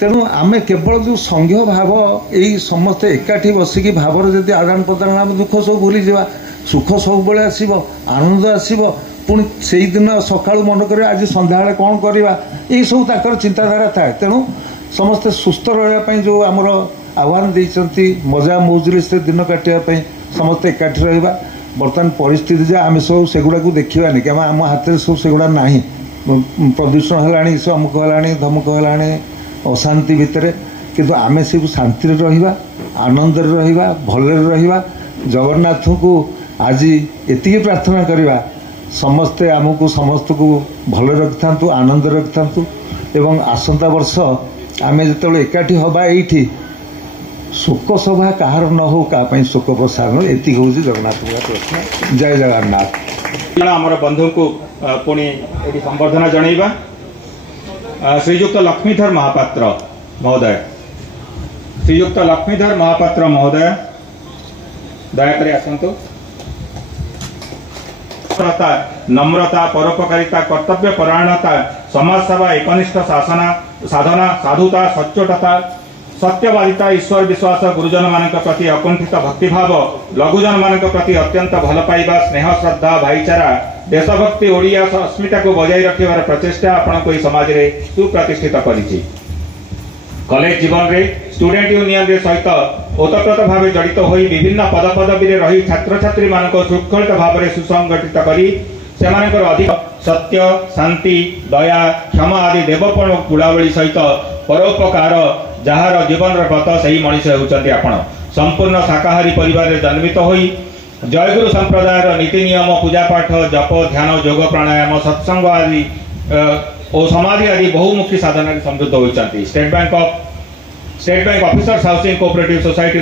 तेणु आम केवल जो संघ भाव यही समस्ते एकाठी बसिकी भावर जब आदान प्रदान आम दुख सब भूली जा सुख सब बड़े आसब आनंद आसब पुणी से दिन सका मन कर आज सन्ध्या कौन करवा यही सब तक चिंताधारा थाए। तेणु समस्ते सुस्थ रहा जो आमर आह्वान देती मजा मौजरे से दिन काटापी समस्ते एकाठी रहा। बर्तमान परिस्थिति जे आम सब सेगुड़ा को देखानी क्या आम हाथ में सब सेगुड़ा ना प्रदूषण है अमुक है धमुक है अशांति भितर किंतु आम सब शांति रहा आनंद रहा भल रहा जगन्नाथ को आज एति प्रार्थना करवा समस्ते आमको समस्त को भल रखि था आनंद रखि था एवं आसंता वर्ष आम जो एकाठी हवा ये शोक सभा कहार न हो क्या शोक प्रसारण एति हूँ जगन्नाथ प्रश्न। जय जगन्नाथ। आमर बंधु को पुणी ये संबर्धना जनइबा श्रीयुक्त लक्ष्मीधर महापात्र महोदय श्रीयुक्त लक्ष्मीधर महापात्र महोदय दयाकर आसतु। नम्रता परोपकारिता कर्तव्य परायणता समाज सेवा एकनिष्ठ शासना साधना साधुता सच्चोटता सत्यवादिता ईश्वर विश्वास गुरुजन मान प्रति अकुंठित भक्तिभाव लघुजन मान प्रति अत्यंत भल पाइबा स्नेह श्रद्धा भाईचारा देशभक्ति ओडिया अस्मिता को बजाय रखिबार प्रचेष्टा आपण को समाज रे सुप्रतिष्ठित करिछि। कॉलेज जीवन रे स्टूडेंट यूनियन रे सहित ओतप्रोत भाव जड़ित होई विभिन्न पद पदवी रे रही छात्र छात्री मान को सुखलित भाव रे सुसंगठित करी सेमानकर अधिक सत्य शांति दया क्षमा आदि देवपण गुणावली सहित परोपकार जार जीवन व्रत से ही मनीष होती आपण संपूर्ण शाकाहारी परिवार जन्मित होई जयगुरु संप्रदायर नीति नियम पूजा पाठ जप ध्यान योग प्राणायाम सत्संग आदि और समाधि आदि बहुमुखी साधन समृद्ध होती। State bank officers housing cooperative society